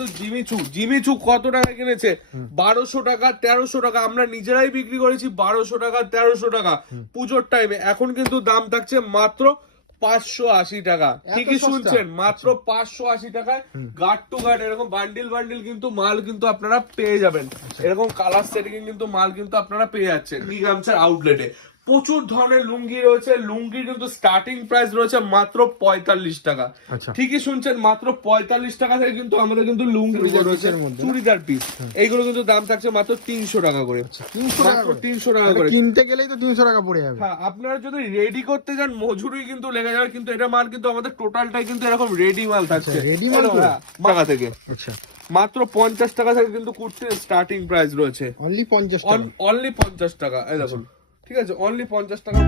কিন্তু Jimmy Choo Jimmy Choo কত টাকা কিনেছে? বারোশো টাকা তেরোশো টাকা। আমরা নিজেরাই বিক্রি করেছি বারোশো টাকা তেরোশো টাকা। পুজোর টাইমে এখন কিন্তু দাম থাকছে মাত্র পাঁচশো আশি টাকা। ঠিকই শুনছেন? মাত্র পাঁচশো আশি টাকায় গার্ড টু গার্ড এরকম বান্ডিল বান্ডিল কিন্তু মাল কিন্তু আপনারা পেয়ে যাবেন। এরকম কালার সেটিং কিন্তু মাল কিন্তু আপনারা পেয়ে যাচ্ছেন। ই গামছার আউটলেটে প্রচুর ধরনের লুঙ্গি রয়েছে। লুঙ্গি কিন্তু স্টার্টিং প্রাইস রয়েছে মাত্র পঁয়তাল্লিশ টাকা। আচ্ছা। ঠিকই শুনছেন মাত্র পঁয়তাল্লিশ টাকা থেকে কিন্তু আমাদের কিন্তু লুঙ্গি রয়েছে? চুড়িদার পিস এইগুলো কিন্তু দাম থাকছে মাত্র তিনশো টাকা করে। তিনশো টাকা করে? তিনশো টাকা করে। কিনতে গেলেই তো তিনশো টাকা পড়ে যাবে। হ্যাঁ আপনারা যদি রেডি করতে যান মজুরি কিন্তু লেগে যাবে কিন্তু এটা মাল কিন্তু আমাদের টোটালটাই কিন্তু এরকম রেডি মাল থাকছে। আচ্ছা, ready মাল এরকম, হ্যাঁ, টাকা থেকে। আচ্ছা। মাত্র পঞ্চাশ টাকা থেকে কিন্তু কুর্তির স্টার্টিং প্রাইস রয়েছে। অনলি পঞ্চাশ অনলি পঞ্চাশ টাকা এই দেখুন। ঠিক আছে? অনলি পঞ্চাশ টাকা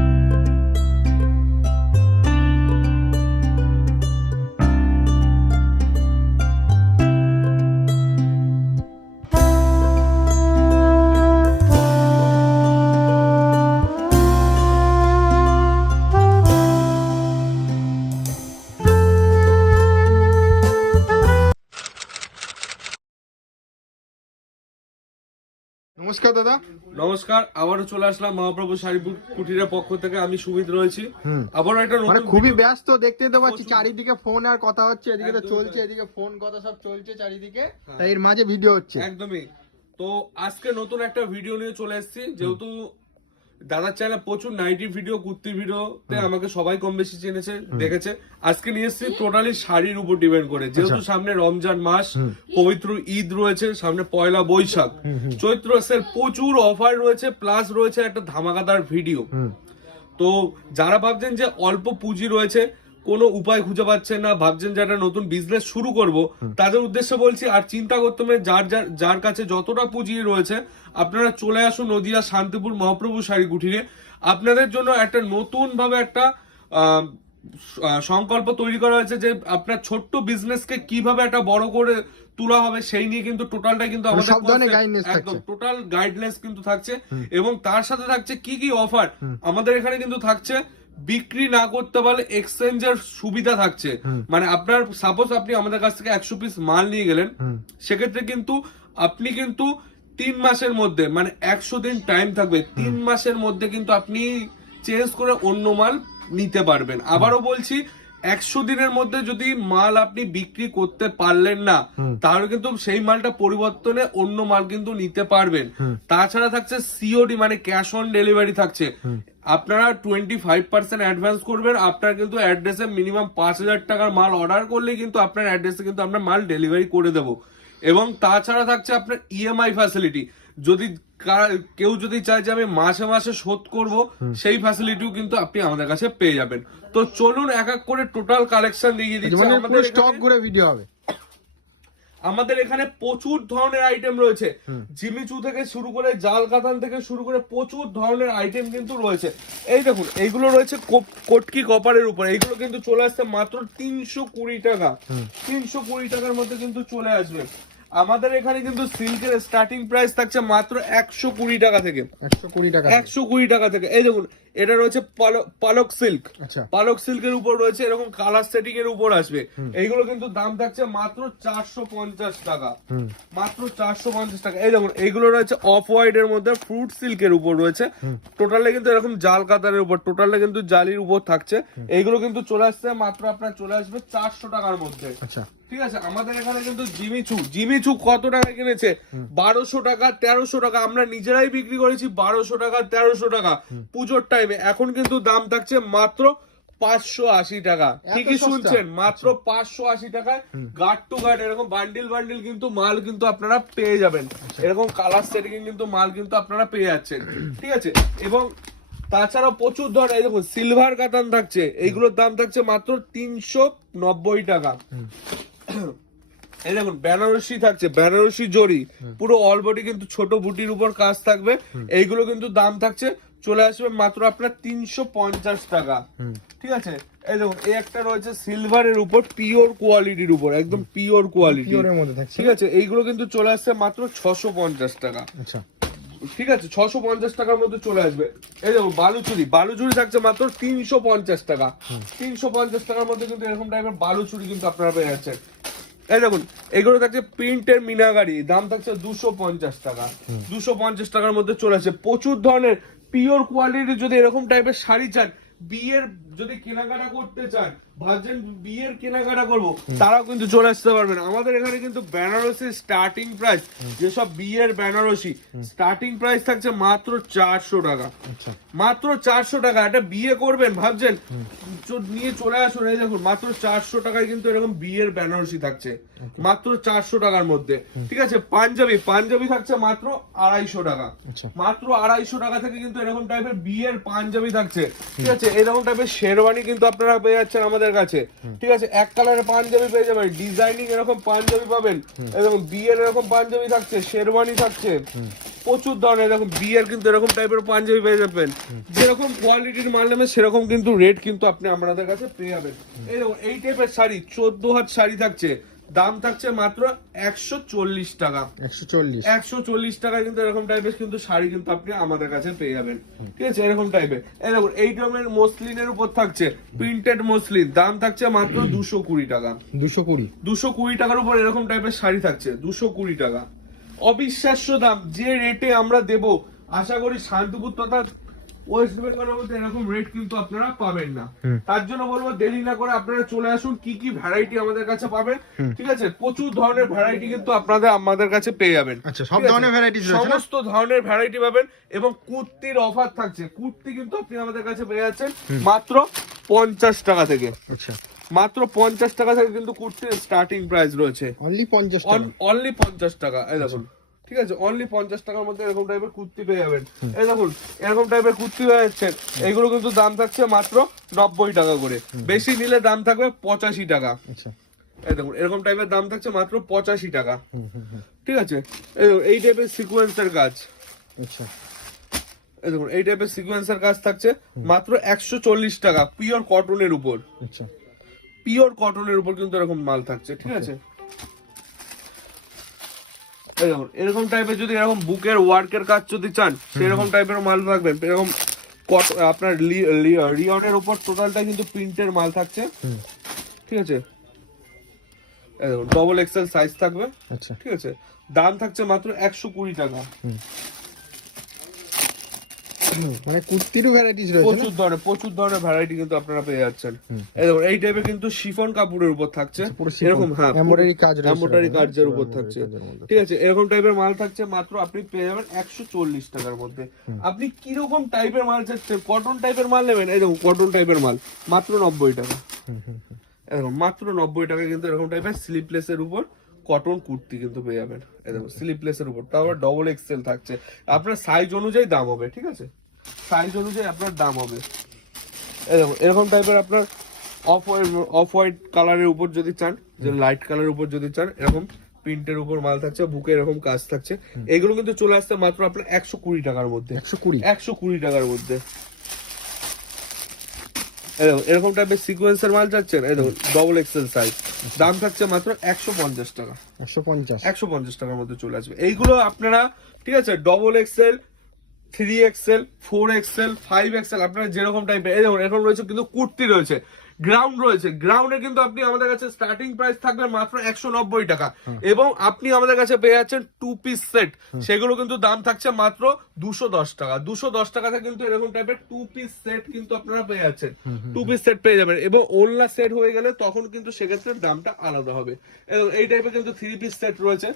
নমস্কার দাদা। নমস্কার আবারও চলে আসলাম মহাপ্রভু শাড়ি কুটিরের পক্ষ থেকে। আমি সুবিধ রয়েছি। আবার আবারও একটা মানে খুবই ব্যস্ত দেখতে তো পাচ্ছি চারিদিকে ফোন আর কথা হচ্ছে এদিকে তো চলছে এদিকে ফোন কথা সব চলছে চারিদিকে তাই এর মাঝে ভিডিও হচ্ছে। একদমই। তো আজকে নতুন একটা ভিডিও নিয়ে চলে এসেছি যেহেতু দাদার চ্যানেলে প্রচুর নাইটি ভিডিও কুর্তি ভিডিওতে আমাকে সবাই কম বেশি চেনেছে দেখেছে। আজকে নিয়ে এসেছি টোটালি শাড়ির উপর ডিপেন্ড করে। যেহেতু সামনে রমজান মাস পবিত্র ঈদ রয়েছে সামনে পয়লা বৈশাখ। চৈত্র সেল প্রচুর অফার রয়েছে প্লাস রয়েছে একটা ধামাকাদার ভিডিও। তো যারা ভাবছেন যে অল্প পুঁজি রয়েছে কোনো উপায় খুঁজে পাচ্ছেন না ভাবছেন যে নতুন বিজনেস শুরু করব। তাদের উদ্দেশ্যে বলছি আর চিন্তা করতে হবে যার যার যার কাছে যতটা পুঁজি রয়েছে আপনারা চলে আসুন নদিয়া শান্তিপুর মহাপ্রভু শাড়ি কুঠিরে আপনাদের জন্য একটা নতুন ভাবে একটা সংকল্প তৈরি করা হয়েছে যে আপনার ছোট্ট বিজনেসকে কীভাবে একটা বড় করে তোলা হবে সেই নিয়ে কিন্তু টোটালটা কিন্তু মানে আমাদের একদম টোটাল গাইডলাইন্স কিন্তু থাকছে। এবং তার সাথে থাকছে কি কি অফার আমাদের এখানে কিন্তু থাকছে বিক্রি না করতে পারলে এক্সচেঞ্জের সুবিধা থাকছে। মানে আপনার সাপোজ আপনি আমাদের কাছ থেকে একশো পিস মাল নিয়ে গেলেন সেক্ষেত্রে কিন্তু আপনি কিন্তু তিন মাসের মধ্যে মানে একশো দিন টাইম থাকবে তিন মাসের মধ্যে কিন্তু আপনি চেঞ্জ করে অন্য মাল নিতে পারবেন। আবারও বলছি একশো দিনের মধ্যে যদি মাল আপনি বিক্রি করতে পারলেন না তাহলে কিন্তু সেই মালটা পরিবর্তনে অন্য মাল কিন্তু নিতে পারবেন। তাছাড়া থাকছে সিওডি মানে ক্যাশ অন ডেলিভারি থাকছে। আপনারা টোয়েন্টি ফাইভ পার্সেন্ট অ্যাডভান্স করবেন আপনার কিন্তু অ্যাড্রেসে মিনিমাম পাঁচ হাজার টাকার মাল অর্ডার করলে কিন্তু আপনার অ্যাড্রেসে কিন্তু আমরা মাল ডেলিভারি করে দেবো। এবং তাছাড়া থাকছে আপনার ইএমআই ফ্যাসিলিটি যদি কেউ যদি চায় যে আমি মাসে মাসে শোধ করব সেই ফ্যাসিলিটিও কিন্তু আপনি আমাদের কাছে পেয়ে যাবেন। তো চলুন এক এক করে টোটাল কালেকশন দিয়ে দিচ্ছি। আমাদের স্টক করে ভিডিও হবে। আমাদের এখানে প্রচুর ধরনের আইটেম রয়েছে। জিমিচু থেকে শুরু করে জাল কাতান থেকে শুরু করে প্রচুর ধরনের আইটেম কিন্তু রয়েছে। এই দেখুন এইগুলো রয়েছে কটকি কপারের উপর। এইগুলো কিন্তু চলে আসছে মাত্র তিনশো কুড়ি টাকা। তিনশো কুড়ি টাকার মধ্যে কিন্তু চলে আসবে। আমাদের এখানে কিন্তু সিল্কের স্টার্টিং প্রাইস থাকছে মাত্র একশো কুড়ি টাকা থেকে। একশো কুড়ি টাকা একশো কুড়ি টাকা থেকে। এই দেখুন এটা রয়েছে পালক- পালক সিল্ক। আচ্ছা। পালক সিল্কের উপর রয়েছে এরকম কালার সেটিং এর উপর আসবে। এইগুলো কিন্তু দাম থাকছে মাত্র চারশো পঞ্চাশ টাকা। মাত্র চারশো পঞ্চাশ টাকা। এই দেখুন এইগুলো রয়েছে অফ হোয়াইট এর মধ্যে ফ্রুট সিল্কের উপর রয়েছে। টোটালে কিন্তু এরকম জাল কাতারের উপর টোটালে কিন্তু জালির উপর থাকছে। এইগুলো কিন্তু চলে আসছে মাত্র আপনার চলে আসবে চারশো টাকার মধ্যে। আচ্ছা। ঠিক আছে আমাদের এখানে কিন্তু জিমিচু জিমিচু কত টাকা কিনেছে? বারোশো টাকা তেরোশো টাকা। আমরা নিজেরাই বিক্রি করেছি বারোশো টাকা তেরোশো টাকা। পুজোর টাইমে এখন কিন্তু দাম থাকছে মাত্র পাঁচশো আশি টাকা। ঠিকই শুনছেন মাত্র পাঁচশো আশি টাকায় গার্ড টু গার্ড এরকম বান্ডিল বান্ডিল কিন্তু মাল কিন্তু আপনারা পেয়ে যাবেন। এরকম কালার সেটিং কিন্তু মাল কিন্তু আপনারা পেয়ে যাচ্ছেন। ঠিক আছে? এবং তাছাড়াও প্রচুর ধরনের এই দেখুন সিলভার কাতান থাকছে। এইগুলোর দাম থাকছে মাত্র তিনশো নব্বই টাকা। এই দেখুন বেনারসি থাকছে বেনারসি জরি। পুরো অল বডি কিন্তু ছোট বুটির উপর কাজ থাকবে। এইগুলো কিন্তু দাম থাকছে চলে আসবে মাত্র আপনার তিনশো পঞ্চাশ টাকা। ঠিক আছে? এই দেখুন এই একটা রয়েছে সিলভারের উপর পিওর কোয়ালিটির উপর একদম পিওর কোয়ালিটি ঠিক আছে? এইগুলো কিন্তু চলে আসছে মাত্র ছশো পঞ্চাশ টাকা। আচ্ছা। ঠিক আছে? ছশো পঞ্চাশ টাকার মধ্যে চলে আসবে। এই দেখো বালুচুরি। বালুচুরি থাকছে মাত্র তিনশো পঞ্চাশ টাকা। তিনশো পঞ্চাশ টাকার মধ্যে কিন্তু এরকম টাইপের বালুচুরি কিন্তু আপনারা পেয়ে যাচ্ছেন। এই দেখুন এগুলো থাকছে প্রিন্টের মিনাগাড়ি। দাম থাকছে দুশো পঞ্চাশ টাকা। দুশো পঞ্চাশ টাকার মধ্যে চলে আসে। প্রচুর ধরনের পিওর কোয়ালিটির যদি এরকম টাইপের শাড়ি চান বিয়ের যদি কেনাকাটা করতে চান ভাবছেন বিয়ের কেনাকাটা করব তারাও কিন্তু চলে আসতে পারবেন আমাদের এখানে কিন্তু বেনারসি স্টার্টিং প্রাইস যেসব বিয়ের বেনারসি স্টার্টিং প্রাইস থাকছে মাত্র চারশো টাকা। আচ্ছা। মাত্র চারশো টাকা একটা বিয়ে করবেন ভাবছেন? নিয়ে চলে আসুন এই দেখুন মাত্র চারশো টাকায় কিন্তু এরকম বিয়ের বেনারসি থাকছে। মাত্র চারশো টাকার মধ্যে। ঠিক আছে পাঞ্জাবি পাঞ্জাবি থাকছে মাত্র আড়াইশো টাকা। আচ্ছা। মাত্র আড়াইশো টাকা থেকে কিন্তু এরকম টাইপের বিয়ের পাঞ্জাবি থাকছে। ঠিক আছে এরকম টাইপের শেরওয়ানি কিন্তু আপনারা পেয়ে যাচ্ছেন আমাদের কাছে। ঠিক আছে এক কালারের পাঞ্জাবি পেয়ে যাবেন। ডিজাইনিং এরকম পাঞ্জাবি পাবেন। এবং বিয়ের এরকম পাঞ্জাবি থাকছে শেরওয়ানি থাকছে। প্রচুর ধরনের এরকম বিয়ের কিন্তু এরকম টাইপের পাঞ্জাবি পেয়ে যাবেন। যেরকম কোয়ালিটির মাল নেবেন সেরকম কিন্তু রেট কিন্তু আপনি আমাদের কাছে পেয়ে যাবেন। এই দেখুন এই টাইপের শাড়ি চোদ্দ হাত শাড়ি থাকছে। দাম থাকছে মাত্র একশো চল্লিশ টাকা। একশো চল্লিশ। একশো চল্লিশ টাকায় কিন্তু এরকম টাইপের কিন্তু শাড়ি কিন্তু আপনি আমাদের কাছে পেয়ে যাবেন। ঠিক আছে? এরকম টাইপের এই দেখুন এই রকমের মসলিনের উপর থাকছে প্রিন্টেড মসলিন। দাম থাকছে মাত্র দুশো কুড়ি টাকা। দুশো কুড়ি। দুশো কুড়ি টাকার উপর এরকম টাইপের শাড়ি থাকছে দুশো কুড়ি টাকা। অবিশ্বাস্য দাম। যে রেটে আমরা দেব আশা করি শান্তিপুর তথা ওয়েস্ট বেঙ্গলের মধ্যে এরকম রেট কিন্তু আপনারা পাবেন না। তার জন্য বলব দেরি না করে আপনারা চলে আসুন কি কি ভ্যারাইটি আমাদের কাছে পাবেন ঠিক আছে? প্রচুর ধরনের ভ্যারাইটি কিন্তু আপনাদের আমাদের কাছে পেয়ে যাবেন আচ্ছা, সব ধরনের না? সমস্ত ধরনের ভ্যারাইটি পাবেন এবং কুর্তির অফার থাকছে। কুর্তি কিন্তু আপনি আমাদের কাছে পেয়ে যাচ্ছেন মাত্র পঞ্চাশ টাকা থেকে। আচ্ছা। মাত্র পঞ্চাশ টাকা থেকে কিন্তু কুর্তির স্টার্টিং প্রাইস রয়েছে। অনলি পঞ্চাশ অনলি পঞ্চাশ টাকা এই দেখুন। ঠিক আছে অনলি পঞ্চাশ টাকার মধ্যে এরকম টাইপের কুর্তি পেয়ে যাবেন। এই দেখুন এরকম টাইপের কুর্তি পেয়ে যাচ্ছেন এগুলো কিন্তু দাম থাকছে মাত্র নব্বই টাকা করে। বেশি নিলে দাম থাকবে পঁচাশি টাকা। আচ্ছা। এই দেখুন এরকম টাইপের দাম থাকছে মাত্র পঁচাশি টাকা। ঠিক আছে এই টাইপের সিকোয়েন্সের কাজ। আচ্ছা। এই দেখুন এই টাইপের সিকোয়েন্সের কাজ থাকছে মাত্র একশো চল্লিশ টাকা পিওর কটনের উপর। আচ্ছা। পিওর কটনের উপর কিন্তু এরকম মাল থাকছে ঠিক আছে। এরকম টাইপের যদি এরকম বুকের ওয়ার্কের কাজ যদি চান সেরকম টাইপের মাল থাকবেন এরকম কট- আপনার রিয়নের উপর টোটালটা কিন্তু প্রিন্টের মাল থাকছে। ঠিক আছে? ডবল এক্সেল সাইজ থাকবে। আচ্ছা। ঠিক আছে? দাম থাকছে মাত্র একশো কুড়ি টাকা। মানে কুর্তিরও ভ্যারাইটিস রয়েছে প্রচুর ধরনের প্রচুর ধরনের ভ্যারাইটি কিন্তু আপনারা পেয়ে যাচ্ছেন। এই দেখুন এই টাইপের কিন্তু শিফন কাপড়ের উপর থাকছে। এরকম হ্যাঁ Embroidery কাজ এমব্রয়ডারি কাজের উপর থাকছে। ঠিক আছে এরকম টাইপের মাল থাকছে মাত্র আপনি পেয়ে যাবেন একশো চল্লিশ টাকার মধ্যে। আপনি কীরকম টাইপের মাল চাচ্ছেন? কটন টাইপের মাল নেবেন? এই দেখুন কটন টাইপের মাল মাত্র নব্বই টাকা। এরকম মাত্র নব্বই টাকা কিন্তু এরকম টাইপের স্লিপলেসের উপর কটন কুর্তি কিন্তু পেয়ে যাবেন। স্লিপলেসের উপর তারপর ডবল এক্সেল থাকছে। আপনার সাইজ অনুযায়ী দাম হবে ঠিক আছে? সাইজ অনুযায়ী আপনার দাম হবে। এই দেখুন এরকম টাইপের আপনার অফ অফ হোয়াইট কালারের উপর যদি চান যে লাইট কালারের উপর যদি চান এরকম প্রিন্টের উপর মাল থাকছে বুকে এরকম কাজ থাকছে। এগুলো কিন্তু চলে আসছে মাত্র আপনার একশো কুড়ি টাকার মধ্যে। একশো কুড়ি? একশো কুড়ি টাকার মধ্যে। এরকম টাইপের সিকোয়েন্সের মাল চাচ্ছেন এই দেখুন ডবল এক্সেল সাইজ দাম থাকছে মাত্র একশো পঞ্চাশ টাকা। একশো পঞ্চাশ। একশো পঞ্চাশ টাকার মধ্যে চলে আসবে। এইগুলো আপনারা ঠিক আছে double XL three XL four XL five XL আপনার যেরকম টাইপের এই দেখুন এরকম রয়েছে কিন্তু কুর্তি রয়েছে। গ্রাউন্ড রয়েছে। গ্রাউন্ডে কিন্তু আপনি আমাদের কাছে স্টার্টিং প্রাইস থাকবে মাত্র একশো নব্বই টাকা। এবং আপনি আমাদের কাছে পেয়ে যাচ্ছেন টু পিস সেট সেগুলো কিন্তু দাম থাকছে মাত্র দুশো দশ টাকা। দুশো দশ টাকাতে কিন্তু এরকম টাইপের টু পিস সেট কিন্তু আপনারা পেয়ে যাচ্ছেন। টু পিস সেট পেয়ে যাবেন। এবং ওনলা সেট হয়ে গেলে তখন কিন্তু সেক্ষেত্রে দামটা আলাদা হবে। এবং এই টাইপের কিন্তু থ্রি পিস সেট রয়েছে।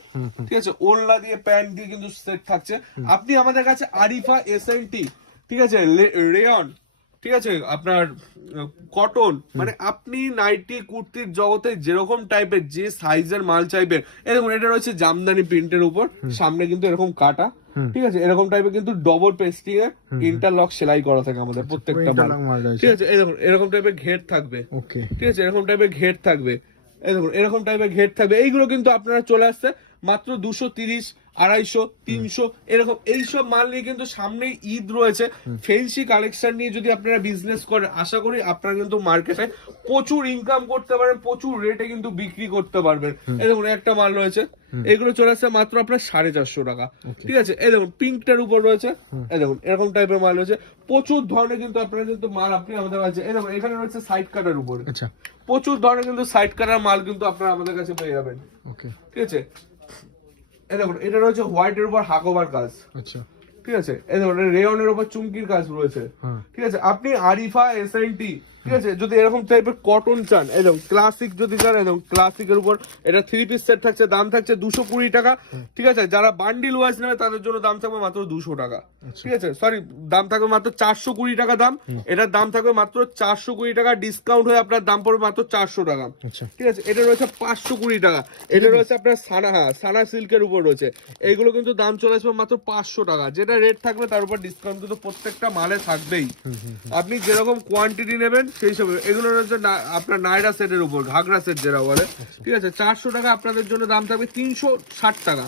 ঠিক আছে? ওনলা দিয়ে প্যান্ট দিয়ে কিন্তু সেট থাকছে। আপনি আমাদের কাছে আরিফা এস ঠিক আছে? রেয়ন ঠিক আছে? আপনার কটন মানে আপনি নাইটি কুর্তির জগতে যেরকম টাইপের যে সাইজের মাল চাইবেন এরকম এটা রয়েছে জামদানি প্রিন্টের উপর সামনে কিন্তু এরকম কাটা ঠিক আছে? এরকম টাইপের কিন্তু ডবল পেস্টিং এর ইন্টারলক সেলাই করা থাকে আমাদের প্রত্যেকটা মাল। ঠিক আছে? দেখুন এরকম টাইপের ঘের থাকবে। ওকে। ঠিক আছে? এরকম টাইপের ঘের থাকবে। দেখুন এরকম টাইপের ঘের থাকবে। এইগুলো কিন্তু আপনারা চলে আসছে মাত্র দুশো তিরিশ আড়াইশো তিনশো এরকম এইসব মাল নিয়ে কিন্তু সামনে ঈদ রয়েছে। ফেন্সি কালেকশন নিয়ে যদি আপনারা বিজনেস করেন আশা করি আপনারা কিন্তু মার্কেটে প্রচুর ইনকাম করতে পারেন প্রচুর রেটে কিন্তু বিক্রি করতে পারবেন। এই দেখুন একটা মাল রয়েছে। এগুলো চলে আসছে মাত্র আপনার সাড়ে চারশো টাকা। ঠিক আছে? এই দেখুন পিঙ্কটার উপর রয়েছে। এই দেখুন এরকম টাইপের মাল রয়েছে। প্রচুর ধরনের কিন্তু আপনারা কিন্তু মাল আপনি আমাদের কাছে এই দেখুন এখানে রয়েছে সাইড কাটার উপর। আচ্ছা। প্রচুর ধরনের কিন্তু সাইড কাটার মাল কিন্তু আপনারা আমাদের কাছে পেয়ে যাবেন। ঠিক আছে? এই দেখুন এটা রয়েছে হোয়াইটের উপর হাকোবার কাজ। আচ্ছা। ঠিক আছে? এই দেখুন রেয়নের উপর চুমকির কাজ রয়েছে। হ্যাঁ। ঠিক আছে? আপনি আরিফা এস ঠিক আছে? যদি এরকম টাইপের কটন চান একদম ক্লাসিক যদি চান একদম ক্লাসিকের উপর এটা থ্রি পিস সেট থাকছে দাম থাকছে দুশো কুড়ি টাকা। ঠিক আছে? যারা বান্ডিল ওয়াইজ নেবে তাদের জন্য দাম থাকবে মাত্র দুশো টাকা। আচ্ছা। ঠিক আছে? সরি দাম থাকবে মাত্র চারশো কুড়ি টাকা দাম। এটার দাম থাকবে মাত্র চারশো কুড়ি টাকা। ডিসকাউন্ট হয়ে আপনার দাম পড়বে মাত্র চারশো টাকা। আচ্ছা। ঠিক আছে? এটা রয়েছে পাঁচশো কুড়ি টাকা। এটা রয়েছে আপনার সানা হ্যাঁ সানা সিল্কের উপর রয়েছে। এইগুলো কিন্তু দাম চলে আসবে মাত্র পাঁচশো টাকা। যেটা রেট থাকবে তার উপর ডিসকাউন্ট কিন্তু প্রত্যেকটা মালে থাকবেই। আপনি যেরকম কোয়ান্টিটি নেবেন সেই হিসাবে এগুলো রয়েছে আপনার নাইরা সেটের উপর ঘাগরা সেট যেটা বলে। ঠিক আছে চারশো টাকা আপনাদের জন্য দাম থাকবে তিনশো ষাট টাকা।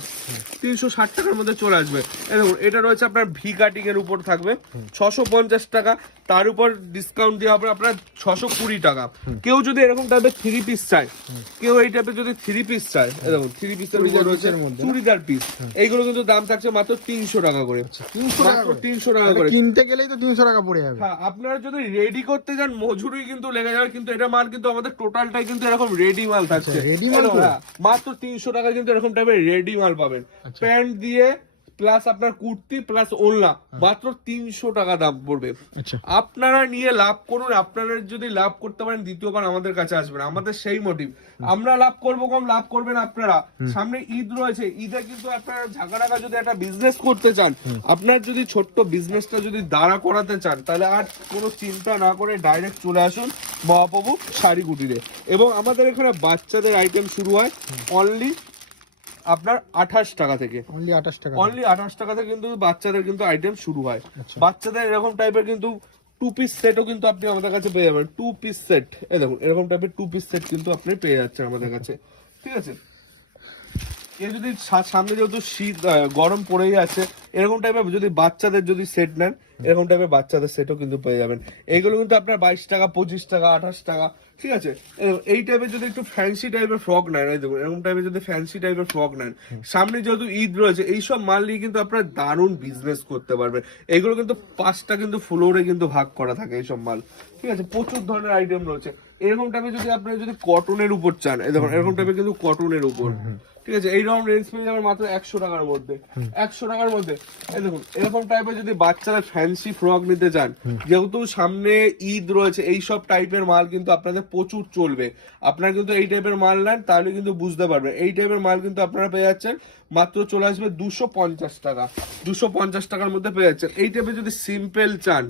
তিনশো ষাট টাকার মধ্যে চলে আসবে। দেখুন এটা রয়েছে আপনার ভি কাটিং এর উপর থাকবে। ছশো পঞ্চাশ টাকা তার উপর ডিসকাউন্ট দেওয়া হবে আপনার ছশো কুড়ি টাকা। কেউ যদি এরকম টাইপের থ্রি পিস চায় কেউ এই টাইপের যদি থ্রি পিস চায় দেখুন থ্রি পিসের চুড়িদার রয়েছে চুড়িদার পিস এইগুলো কিন্তু দাম থাকছে মাত্র তিনশো টাকা করে। তিনশো টাকা তিনশো টাকা করে। কিনতে গেলেই তো তিনশো টাকা পড়ে যাবে। হ্যাঁ আপনারা যদি রেডি করতে যান মজুরি কিন্তু লেগে যাবে কিন্তু এটা মাল কিন্তু আমাদের টোটালটাই কিন্তু এরকম রেডি মাল থাকছে রেডি মাল তো? হ্যাঁ, মাত্র তিনশো টাকা কিন্তু এরকম টাইপের রেডি মাল পাবেন আচ্ছা। প্যান্ট দিয়ে প্লাস আপনার কুর্তি প্লাস ওড়না মাত্র তিনশো টাকা দাম পড়বে। আচ্ছা। আপনারা নিয়ে লাভ করুন আপনারা যদি লাভ করতে পারেন দ্বিতীয়বার আমাদের কাছে আসবেন। আমাদের সেই মোটিভ আমরা লাভ করব কম লাভ করবেন আপনারা। সামনে ঈদ রয়েছে ঈদে কিন্তু আপনারা ঝাঁকানাকা যদি একটা বিজনেস করতে চান আপনার যদি ছোট্ট বিজনেসটা যদি দাঁড়া করাতে চান তাহলে আর কোনো চিন্তা না করে ডাইরেক্ট চলে আসুন মহাপ্রভু শাড়ি কুটিরে এবং আমাদের এখানে বাচ্চাদের আইটেম শুরু হয় অনলি আপনার আঠাশ টাকা থেকে। অনলি আঠাশ টাকা অনলি আঠাশ টাকাতে কিন্তু বাচ্চাদের কিন্তু আইটেম শুরু হয়। আচ্ছা। বাচ্চাদের এরকম টাইপের কিন্তু টু পিস সেটও কিন্তু আপনি আমাদের কাছে পেয়ে যাবেন। টু পিস সেট এই দেখুন এরকম টাইপের টু পিস সেট কিন্তু আপনি পেয়ে যাচ্ছেন আমাদের কাছে। ঠিক আছে? কেউ যদি সামনে যেহেতু শীত গরম পড়েই আছে এরকম টাইপের যদি বাচ্চাদের যদি সেট নেন এরকম টাইপের বাচ্চাদের সেটও কিন্তু পেয়ে যাবেন। এইগুলো কিন্তু আপনার বাইশ টাকা পঁচিশ টাকা আঠাশ টাকা ঠিক আছে? এই টাইপের যদি একটু ফ্যান্সি টাইপের ফ্রক নেন এই দেখুন এরকম টাইপের যদি ফ্যান্সি টাইপের ফ্রক নেন সামনে যেহেতু ঈদ রয়েছে এইসব মাল নিয়ে কিন্তু আপনারা দারুণ বিজনেস করতে পারবেন। এগুলো কিন্তু পাঁচটা কিন্তু ফ্লোরে কিন্তু ভাগ করা থাকে এইসব মাল ঠিক আছে? প্রচুর ধরনের আইটেম রয়েছে। এরকম টাইপের যদি আপনারা যদি কটনের উপর চান এই দেখুন এরকম টাইপের কিন্তু কটনের উপর। ঠিক আছে? এইরকম রেঞ্জ পেয়ে যাবেন মাত্র একশো টাকার মধ্যে। একশো টাকার মধ্যে। এই দেখুন এরকম টাইপের যদি বাচ্চারা ফ্যান্সি ফ্রক নিতে চান যেহেতু সামনে ঈদ রয়েছে এই সব টাইপের মাল কিন্তু আপনাদের প্রচুর চলবে। আপনারা কিন্তু এই টাইপের মাল নেন তাহলে কিন্তু বুঝতে পারবেন। এই টাইপের মাল কিন্তু আপনারা পেয়ে যাচ্ছেন মাত্র চলে আসবে দুশো পঞ্চাশ টাকা। দুশো পঞ্চাশ টাকার মধ্যে পেয়ে যাচ্ছেন। এই টাইপের যদি সিম্পল চান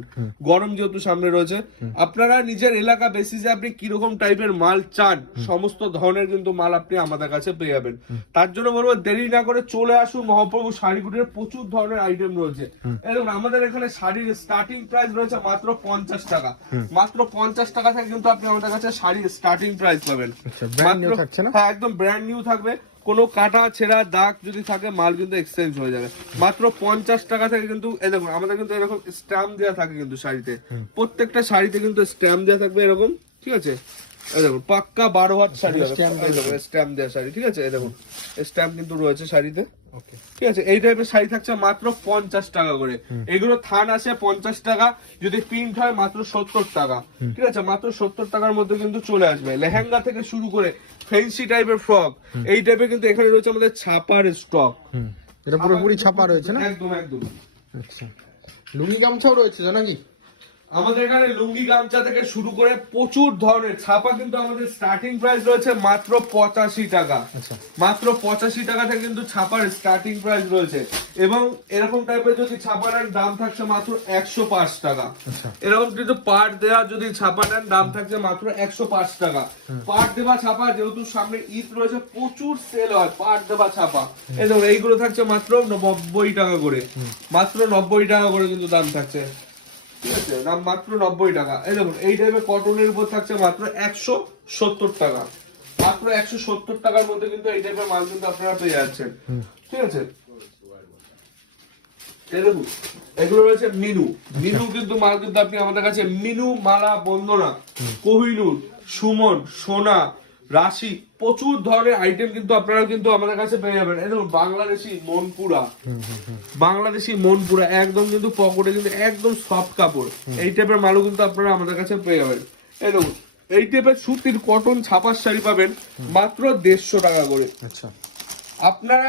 গরম যেহেতু সামনে রয়েছে আপনারা নিজের এলাকা বেসিসে আপনি কীরকম টাইপের মাল চান সমস্ত ধরনের কিন্তু মাল আপনি আমাদের কাছে পেয়ে যাবেন। তার জন্য বলব দেরি না করে চলে আসুন মহাপ্রভু শাড়ি কুটির প্রচুর ধরনের আইটেম রয়েছে। এরকম আমাদের এখানে শাড়ির স্টার্টিং প্রাইস রয়েছে মাত্র পঞ্চাশ টাকা। মাত্র পঞ্চাশ টাকা থেকে কিন্তু আপনি আমাদের কাছে শাড়ির স্টার্টিং প্রাইস পাবেন। আচ্ছা? হ্যাঁ একদম ব্র্যান্ড নিউ থাকবে। কোনো কাটা ছেঁড়া দাগ যদি থাকে মাল কিন্তু এক্সচেঞ্জ হয়ে যাবে। মাত্র পঞ্চাশ টাকা থেকে কিন্তু এ দেখুন আমাদের কিন্তু এরকম স্ট্যাম্প দেওয়া থাকে কিন্তু শাড়িতে। প্রত্যেকটা শাড়িতে কিন্তু স্ট্যাম্প দেওয়া থাকবে এরকম ঠিক আছে? দেখুন পাক্কা বারো হাত শাড়ি স্ট্যাম্প দেওয়া শাড়ি ঠিক আছে? দেখুন স্ট্যাম্প কিন্তু রয়েছে শাড়িতে। ঠিক আছে এই টাইপের শাড়ি থাকছে মাত্র পঞ্চাশ টাকা করে। এগুলো থান আছে পঞ্চাশ টাকা যদি প্রিন্ট হয় মাত্র সত্তর টাকা। ঠিক আছে মাত্র সত্তর টাকার মধ্যে কিন্তু চলে আসবে। লেহেঙ্গা থেকে শুরু করে ফেন্সি টাইপের ফ্রক এই টাইপের কিন্তু এখানে রয়েছে আমাদের ছাপার স্টক এটা পুরোপুরি ছাপা রয়েছে না? একদম একদম আচ্ছা। লুঙ্গি গামছাও রয়েছে নাকি? আমাদের এখানে লুঙ্গি গামছা থেকে শুরু করে প্রচুর ধরনের ছাপা কিন্তু আমাদের স্টার্টিং প্রাইস রয়েছে মাত্র পঁচাশি টাকা। আচ্ছা। মাত্র পঁচাশি টাকা থেকে কিন্তু ছাপার স্টার্টিং প্রাইস রয়েছে। এবং এরকম টাইপের যদি ছাপা নেন দাম থাকছে মাত্র একশো পাঁচ টাকা। আচ্ছা। এরকম কিন্তু পাট দেওয়া যদি ছাপা নেন দাম থাকছে মাত্র একশো পাঁচ টাকা। পাট দেওয়া ছাপা যেহেতু সামনে ঈদ রয়েছে প্রচুর সেল হয় পাট দেওয়া ছাপা। এই এইগুলো থাকছে মাত্র নব্বই টাকা করে। মাত্র নব্বই টাকা করে কিন্তু দাম থাকছে। ঠিক আছে? দাম মাত্র নব্বই টাকা। এই দেখুন এই টাইপের কটনের উপর থাকছে মাত্র একশো সত্তর টাকা। মাত্র একশো সত্তর টাকার মধ্যে কিন্তু এই টাইপের মাল কিন্তু আপনারা পেয়ে যাচ্ছেন। ঠিক আছে? এগুলো রয়েছে মিনু। মিনু কিন্তু মাল কিন্তু আপনি আমাদের কাছে মিনু মালা বন্দনা কোহিনুর সুমন সোনা রাশি প্রচুর ধরনের আইটেম কিন্তু আপনারা কিন্তু আমাদের কাছে পেয়ে যাবেন। এই দেখুন বাংলাদেশি মনপুরা। বাংলাদেশি মনপুরা একদম কিন্তু পকেটে কিন্তু একদম সফট কাপড়। এই টাইপের মালও কিন্তু আপনারা আমাদের কাছে পেয়ে যাবেন। এই দেখুন এই টাইপের সুতির কটন ছাপার শাড়ি পাবেন মাত্র দেড়শো টাকা করে। আচ্ছা। আপনারা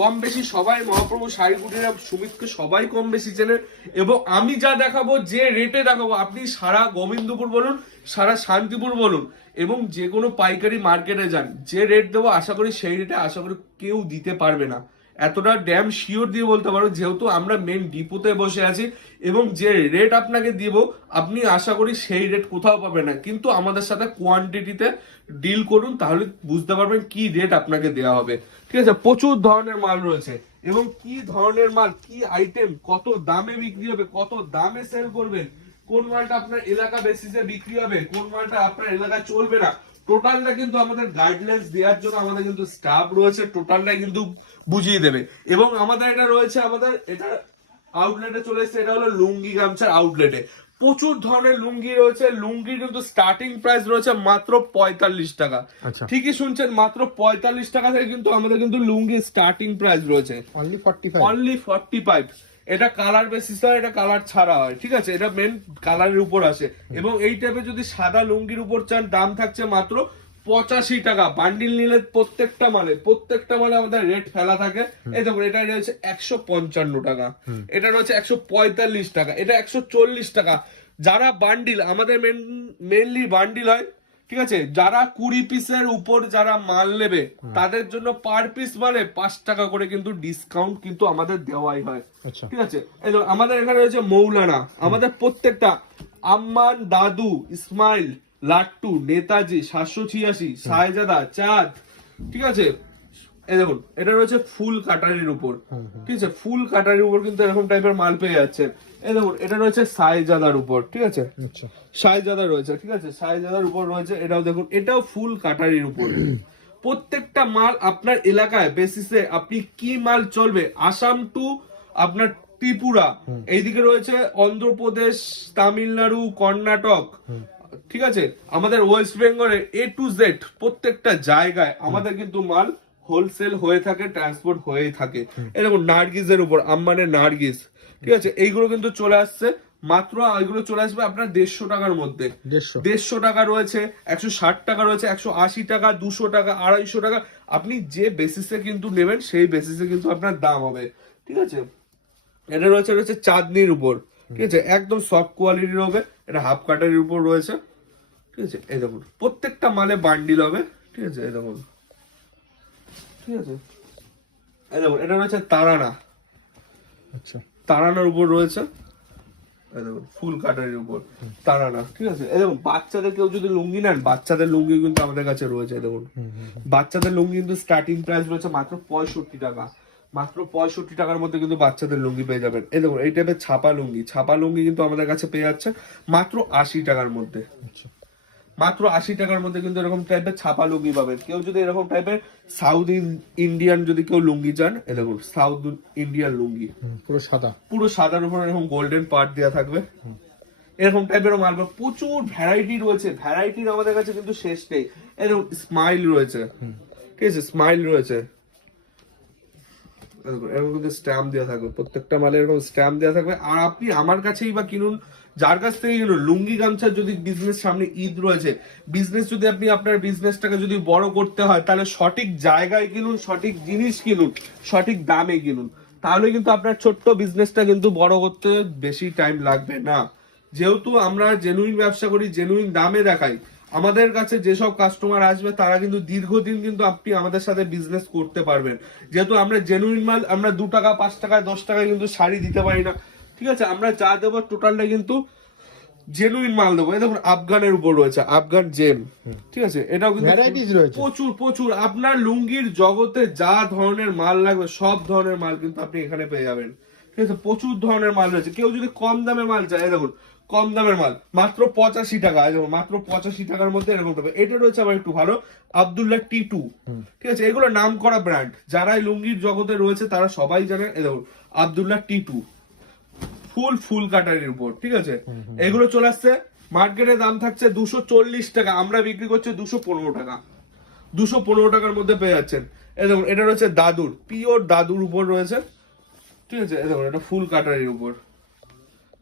কম বেশি সবাই মহাপ্রভু শাড়ি কুটিরা সুমিতকে সবাই কম বেশি চেনেন এবং আমি যা দেখাবো, যে রেটে দেখাবো, আপনি সারা গোবিন্দপুর বলুন, সারা শান্তিপুর বলুন, এবং যে কোনো পাইকারি মার্কেটে যান, যে রেট দেবো, আশা করি সেই রেটে আশা করি কেউ দিতে পারবে না। এতটা ড্যাম শিওর দিয়ে বলতে পারো, যেহেতু আমরা মেন ডিপোতে বসে আছি, এবং যে রেট আপনাকে দিব, আপনি আশা করি সেই রেট কোথাও পাবেন না। কিন্তু আমাদের সাথে কোয়ান্টিটিতে ডিল করুন, তাহলে বুঝতে পারবেন কি রেট আপনাকে দেওয়া হবে। ঠিক আছে, প্রচুর ধরনের মাল রয়েছে। এবং কি ধরনের মাল, কি আইটেম কত দামে বিক্রি হবে, কত দামে সেল করবেন, কোন মালটা আপনার এলাকা বেসিসে বিক্রি হবে, কোন মালটা আপনার এলাকায় চলবে না টোটালটা কিন্তু আমাদের গাইডলাইন্স দেওয়ার জন্য আমাদের কিন্তু স্টাফ রয়েছে টোটালটা কিন্তু বুঝিয়ে দেবে। এবং আমাদের এটা রয়েছে, আমাদের এটা আউটলেটে চলে এসেছে, এটা হলো লুঙ্গি গামছার আউটলেটে প্রচুর ধরনের লুঙ্গি রয়েছে। লুঙ্গির কিন্তু স্টার্টিং প্রাইস রয়েছে মাত্র পঁয়তাল্লিশ টাকা। আচ্ছা। ঠিকই শুনছেন মাত্র পঁয়তাল্লিশ টাকা থেকে কিন্তু আমাদের কিন্তু লুঙ্গি স্টার্টিং প্রাইস রয়েছে। Only forty five only forty five এটা কালার বেসিস হয় এটা কালার ছাড়া হয় ঠিক আছে? এটা মেন কালারের উপর আসে। এবং এই টাইপের যদি সাদা লুঙ্গির উপর চান দাম থাকছে মাত্র পঁচাশি টাকা। বান্ডিল নিলে প্রত্যেকটা মালে প্রত্যেকটা মালে আমাদের রেট ফেলা থাকে। এই দেখুন এটা রয়েছে একশো পঞ্চান্ন টাকা। এটা রয়েছে একশো পঁয়তাল্লিশ টাকা। এটা একশো চল্লিশ টাকা। যারা বান্ডিল আমাদের মেনলি বান্ডিল হয় ঠিক আছে? যারা কুড়ি পিসের উপর যারা মাল নেবে তাদের জন্য পার পিস মানে পাঁচ টাকা করে কিন্তু ডিসকাউন্ট কিন্তু আমাদের দেওয়াই হয়। আচ্ছা। ঠিক আছে? আমাদের এখানে রয়েছে মৌলানা। আমাদের প্রত্যেকটা আম্মান দাদু ইসমাইল লাট্টু নেতাজি সাতশো ছিয়াশি শাহজাদা চাঁদ ঠিক আছে? এই দেখুন এটা রয়েছে ফুল কাটারির উপর। ঠিক আছে? ফুল কাটারির উপর কিন্তু এরকম টাইপের মাল পেয়ে যাচ্ছে। এই দেখুন এটা রয়েছে সাইজাদার উপর ঠিক আছে? আচ্ছা। সাইজাদা রয়েছে ঠিক আছে? সাইজাদার উপর রয়েছে এটাও দেখুন এটাও ফুল কাটারির উপর। প্রত্যেকটা মাল আপনার এলাকায় বেসিসে আপনি কি মাল চলবে? আসাম টু আপনার ত্রিপুরা। এইদিকে রয়েছে অন্ধ্রপ্রদেশ তামিলনাড়ু কর্ণাটক। ঠিক আছে? আমাদের ওয়েস্ট বেঙ্গলের এ টু জেড প্রত্যেকটা জায়গায় আমাদের কিন্তু মাল হোলসেল হয়ে থাকে ট্রান্সপোর্ট হয়ে থাকে। এরকম নার্গিসের উপর আম্মানের নার্গিস। ঠিক আছে? এইগুলো কিন্তু চলে আসছে। মাত্র এগুলো চলে আসবে আপনার দেড়শো টাকার মধ্যে। দেড়শো। দেড়শো টাকা রয়েছে একশো ষাট টাকা রয়েছে একশো আশি টাকা দুশো টাকা আড়াইশো টাকা। আপনি যে বেসিসে কিন্তু নেবেন সেই বেসিসে কিন্তু আপনার দাম হবে। ঠিক আছে? এটা রয়েছে রয়েছে চাঁদনির উপর। ঠিক আছে? একদম সফট কোয়ালিটির হবে এটা হাফ কাটারের উপর রয়েছে ঠিক আছে? এই দেখুন প্রত্যেকটা মালে বান্ডিল হবে ঠিক আছে? এই দেখুন ঠিক আছে? এই দেখুন এটা রয়েছে তারানা। আচ্ছা। তারানার উপর রয়েছে এই দেখুন ফুল কাটারের উপর তারানা ঠিক আছে? এই দেখুন বাচ্চাদের কেউ যদি লুঙ্গি নেন বাচ্চাদের লুঙ্গি কিন্তু আমাদের কাছে রয়েছে দেখুন। বাচ্চাদের লুঙ্গি কিন্তু স্টার্টিং প্রাইস রয়েছে মাত্র পঁয়ষট্টি টাকা। মাত্র পঁয়ষট্টি টাকার মধ্যে কিন্তু বাচ্চাদের লুঙ্গি পেয়ে যাবেন। এই দেখুন এই টাইপের ছাপা লুঙ্গি। ছাপা লুঙ্গি কিন্তু আমাদের কাছে পেয়ে যাচ্ছে মাত্র আশি টাকার মধ্যে। আচ্ছা। মাত্র আশি টাকার মধ্যে কিন্তু এরকম টাইপের ছাপা লুঙ্গি পাবেন। কেউ যদি এরকম টাইপের সাউথ ইন্ডিয়ান যদি কেউ লুঙ্গি চান এ দেখুন সাউথ ইন্ডিয়ান লুঙ্গি। পুরো সাদা। পুরো সাদার উপর এরকম গোল্ডেন পার্ট দেওয়া থাকবে। এরকম টাইপের মাল প্রচুর ভ্যারাইটি রয়েছে। ভ্যারাইটির আমাদের কাছে কিন্তু শেষ নেই। এরকম স্মাইল রয়েছে। ঠিক আছে স্মাইল রয়েছে। এরকম কিন্তু স্ট্যাম্প দেওয়া থাকবে, প্রত্যেকটা মালে এরকম স্ট্যাম্প দেওয়া থাকবে। আর আপনি আমার কাছেই বা কিনুন, যার কাছ থেকে কিনুন, লুঙ্গি গামছার যদি বিজনেস সামনে ঈদ রয়েছে বিজনেস যদি আপনি আপনার বিজনেসটাকে যদি বড় করতে হয়, তাহলে সঠিক জায়গায় কিনুন, সঠিক জিনিস কিনুন, সঠিক দামে কিনুন। তাহলে কিন্তু আপনার ছোট্ট বিজনেসটা কিন্তু বড় করতে বেশি টাইম লাগবে না। যেহেতু আমরা জেনুইন ব্যবসা করি জেনুইন দামে দেখাই আমাদের কাছে যেসব কাস্টমার আসবে তারা কিন্তু দীর্ঘদিন কিন্তু আপনি আমাদের সাথে বিজনেস করতে পারবেন। যেহেতু আমরা জেনুইন মাল আমরা দু টাকা পাঁচ টাকা দশ টাকায় কিন্তু শাড়ি দিতে পারি না। ঠিক আছে? আমরা যা দেবো টোটালটা কিন্তু জেনুইন মাল দেবো। এই দেখুন আফগানের উপর রয়েছে আফগান জেম ঠিক আছে? এটাও কিন্তু প্রচুর প্রচুর। আপনার লুঙ্গির জগতে যা ধরনের মাল লাগবে সব ধরনের মাল কিন্তু আপনি এখানে পেয়ে যাবেন। ঠিক আছে প্রচুর ধরনের মাল রয়েছে। কেউ যদি কম দামে মাল চায় এই দেখুন কম দামের মাল মাত্র পঁচাশি টাকা এই দেখুন, মাত্র পঁচাশি টাকার মধ্যে এরকম পাবে এটা রয়েছে আবার একটু ভালো আবদুল্লাহ টি টু ঠিক আছে এগুলো নাম করা ব্র্যান্ড যারা এই লুঙ্গির জগতে রয়েছে তারা সবাই জানে এই দেখুন আবদুল্লাহ টি টু ফুল ফুল কাটারির উপর ঠিক আছে? এগুলো চলে আসছে মার্কেটে দাম থাকছে দুশো চল্লিশ টাকা আমরা বিক্রি করছি দুশো পনেরো টাকা। দুশো পনেরো টাকার মধ্যে পেয়ে যাচ্ছেন। এই দেখুন এটা রয়েছে দাদুর পিওর দাদুর উপর রয়েছে। ঠিক আছে দেখুন এটা ফুল কাটারির উপর।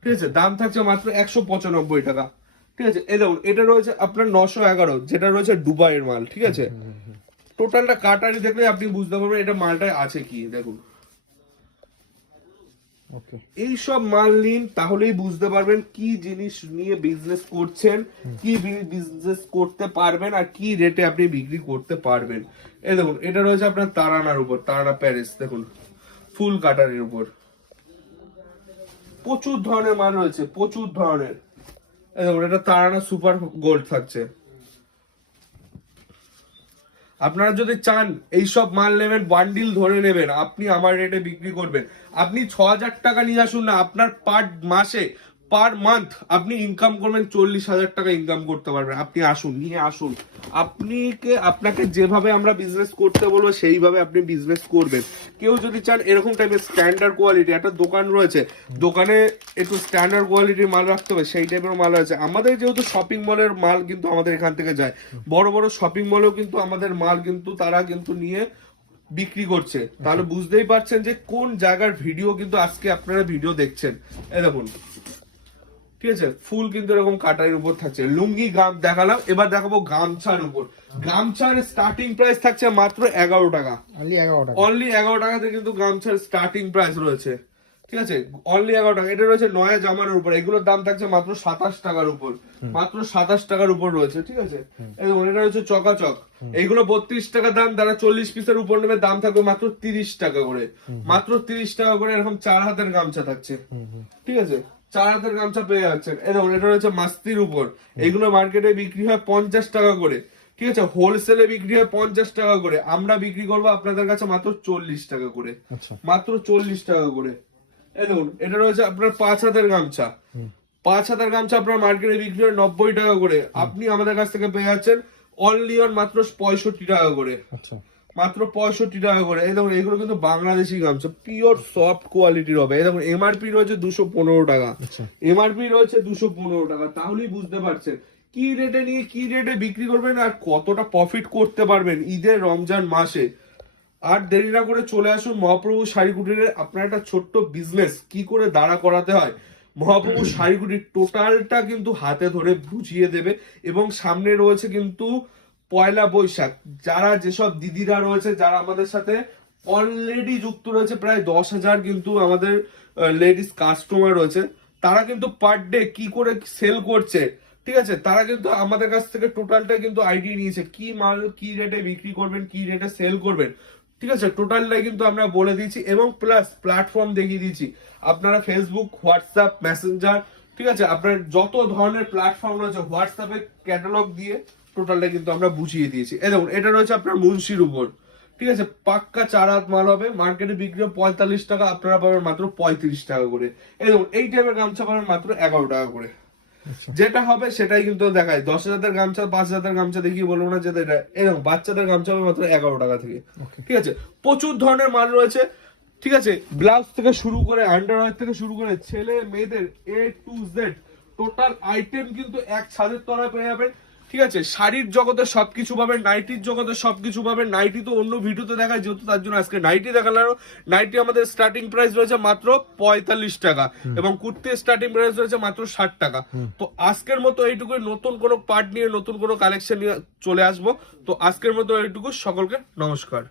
ঠিক আছে দাম থাকছে মাত্র একশো পঁচানব্বই টাকা। ঠিক আছে এই দেখুন এটা রয়েছে আপনার নশো এগারো যেটা রয়েছে দুবাইয়ের মাল ঠিক আছে? টোটালটা কাটারি দেখলে আপনি বুঝতে পারবেন এটা মালটায় আছে কি দেখুন। এই সব মাল নিন তাহলেই বুঝতে পারবেন কি জিনিস নিয়ে বিজনেস করছেন কি বিজনেস করতে পারবেন আর কি রেটে আপনি বিক্রি করতে পারবেন। এই দেখুন এটা রয়েছে আপনার তারানার উপর তারানা প্যারিস দেখুন। ফুল কাটারের উপর। প্রচুর ধরনের মাল রয়েছে, প্রচুর ধরনের। দেখুন, এটা তারানা সুপার গোল্ড থাকছে। আপনারা যদি চান এইসব মাল নেবেন, বান্ডিল ধরে নেবেন, আপনি আমার রেটে বিক্রি করবেন। আপনি ছ হাজার টাকা নিয়ে আসুন না, আপনার পার মাসে পার মান্থ আপনি ইনকাম করবেন চল্লিশ হাজার টাকা ইনকাম করতে পারবেন। আপনি আসুন, নিয়ে আসুন। আপনিকে, আপনাকে যেভাবে আমরা বিজনেস করতে বলব, সেইভাবে আপনি বিজনেস করবেন। কেউ যদি চান এরকম টাইপের স্ট্যান্ডার্ড কোয়ালিটি একটা দোকান রয়েছে, দোকানে একটু স্ট্যান্ডার্ড কোয়ালিটির মাল রাখতে হবে, সেই টাইপের মাল আছে। আমাদের যেহেতু শপিং মলের মাল কিন্তু আমাদের এখান থেকে যায়। বড় বড় শপিং মলেও কিন্তু আমাদের মাল কিন্তু তারা কিন্তু নিয়ে বিক্রি করছে। তাহলে বুঝতেই পারছেন যে কোন জায়গার ভিডিও কিন্তু আজকে আপনারা ভিডিও দেখছেন। এই দেখুন। ঠিক আছে? ফুল কিন্তু এরকম কাটারের উপর থাকছে। লুঙ্গি গাম দেখালাম। এবার দেখাবো গামছার উপর। গামছার স্টার্টিং প্রাইস থাকছে মাত্র এগারো টাকা। অনলি এগারো টাকাতে কিন্তু গামছার স্টার্টিং প্রাইস রয়েছে। ঠিক আছে? অনলি এগারো টাকা। এটা রয়েছে নয়া জামার উপর। এগুলোর দাম থাকছে মাত্র সাতাশ টাকার উপর। মাত্র সাতাশ টাকার উপর রয়েছে। ঠিক আছে? এটা রয়েছে চকাচক। এইগুলো বত্রিশ টাকা দাম। যারা চল্লিশ পিসের উপর নেবে দাম থাকবে মাত্র তিরিশ টাকা করে। মাত্র তিরিশ টাকা করে এরকম চার হাতের গামছা থাকছে। ঠিক আছে? চার হাতের গামছা পেয়ে যাচ্ছেন। এই দেখুন এটা রয়েছে মাস্তির উপর। এইগুলো মার্কেটে বিক্রি হয় পঞ্চাশ টাকা করে। ঠিক আছে? হোলসেলে বিক্রি হয় পঞ্চাশ টাকা করে। আমরা বিক্রি করব আপনাদের কাছে মাত্র চল্লিশ টাকা করে। আচ্ছা। মাত্র চল্লিশ টাকা করে। এই দেখুন এটা রয়েছে আপনার পাঁচ হাতের গামছা। পাঁচ হাতের গামছা আপনার মার্কেটে বিক্রি হয় নব্বই টাকা করে। আপনি আমাদের কাছ থেকে পেয়ে যাচ্ছেন অনলি অন মাত্র পঁয়ষট্টি টাকা করে। আচ্ছা। মাত্র পঁয়ষট্টি টাকা করে। এই দেখুন এগুলো কিন্তু বাংলাদেশি গামছা পিওর সফট কোয়ালিটির হবে। এই দেখুন এমআরপি রয়েছে দুশো পনেরো টাকা। আচ্ছা। এমআরপি রয়েছে দুশো পনেরো টাকা। তাহলেই বুঝতে পারছেন কি রেটে নিয়ে কি রেটে বিক্রি করবেন আর কতটা প্রফিট করতে পারবেন ঈদের রমজান মাসে। আর দেরি না করে চলে আসুন মহাপ্রভু শাড়ি কুটিরের আপনার একটা ছোট্ট বিজনেস কি করে দাঁড়া করাতে হয়? মহাপ্রভু শাড়ি কুটির টোটালটা কিন্তু হাতে ধরে বুঝিয়ে দেবে। এবং সামনে রয়েছে কিন্তু পয়লা বৈশাখ। যারা যেসব দিদিরা রয়েছে, যারা আমাদের সাথে অলরেডি যুক্ত রয়েছে, প্রায় দশ হাজার কিন্তু আমাদের লেডিস কাস্টমার রয়েছে, তারা কিন্তু পার ডে কি করে সেল করছে, ঠিক আছে? তারা কিন্তু আমাদের কাছ থেকে টোটালটা কিন্তু আইডিয়া নিয়েছে, কি মাল কি রেটে বিক্রি করবেন, কি রেটে সেল করবেন, ঠিক আছে? টোটালটাই কিন্তু আমরা বলে দিয়েছি এবং প্লাস প্ল্যাটফর্ম দেখিয়ে দিয়েছি। আপনারা ফেসবুক হোয়াটসঅ্যাপ মেসেঞ্জার ঠিক আছে? আপনার যত ধরনের প্ল্যাটফর্ম রয়েছে হোয়াটসঅ্যাপে ক্যাটালগ দিয়ে টোটালটা কিন্তু আমরা বুঝিয়ে দিয়েছি। এই দেখুন এটা রয়েছে আপনার মুন্সির উপর। ঠিক আছে? পাক্কা চার হাত মাল হবে মার্কেটে বিক্রি হবে পঁয়তাল্লিশ টাকা আপনারা পাবেন মাত্র পঁয়ত্রিশ টাকা করে। এই দেখুন এই টাইপের গামছা পাবেন মাত্র এগারো টাকা করে। আচ্ছা। যেটা হবে সেটাই কিন্তু দেখায়। দশ হাজার গামছা পাঁচ হাজার গামছা দেখিয়ে বলব না যে এটা এরকম বাচ্চাদের গামছা হবে মাত্র এগারো টাকা থেকে। ঠিক আছে? প্রচুর ধরনের মাল রয়েছে। ঠিক আছে? ব্লাউজ থেকে শুরু করে আন্ডারওয়্যার থেকে শুরু করে ছেলে মেয়েদের A to Z total item কিন্তু এক ছাদের তলায় পেয়ে যাবেন। ঠিক আছে শাড়ির জগতে সবকিছু পাবেন নাইটির জগতে সবকিছু পাবেন নাইটি তো অন্য ভিডিওতে দেখায় যেহেতু তার জন্য আজকে নাইটি দেখালাম। নাইটি আমাদের স্টার্টিং প্রাইস রয়েছে মাত্র পঁয়তাল্লিশ টাকা এবং কুর্তির স্টার্টিং প্রাইস রয়েছে মাত্র ষাট টাকা। তো আজকের মতো এইটুকুই নতুন কোনো পার্ট নিয়ে নতুন কোনো কালেকশন নিয়ে চলে আসব। তো আজকের মতো এইটুকু সকলকে নমস্কার।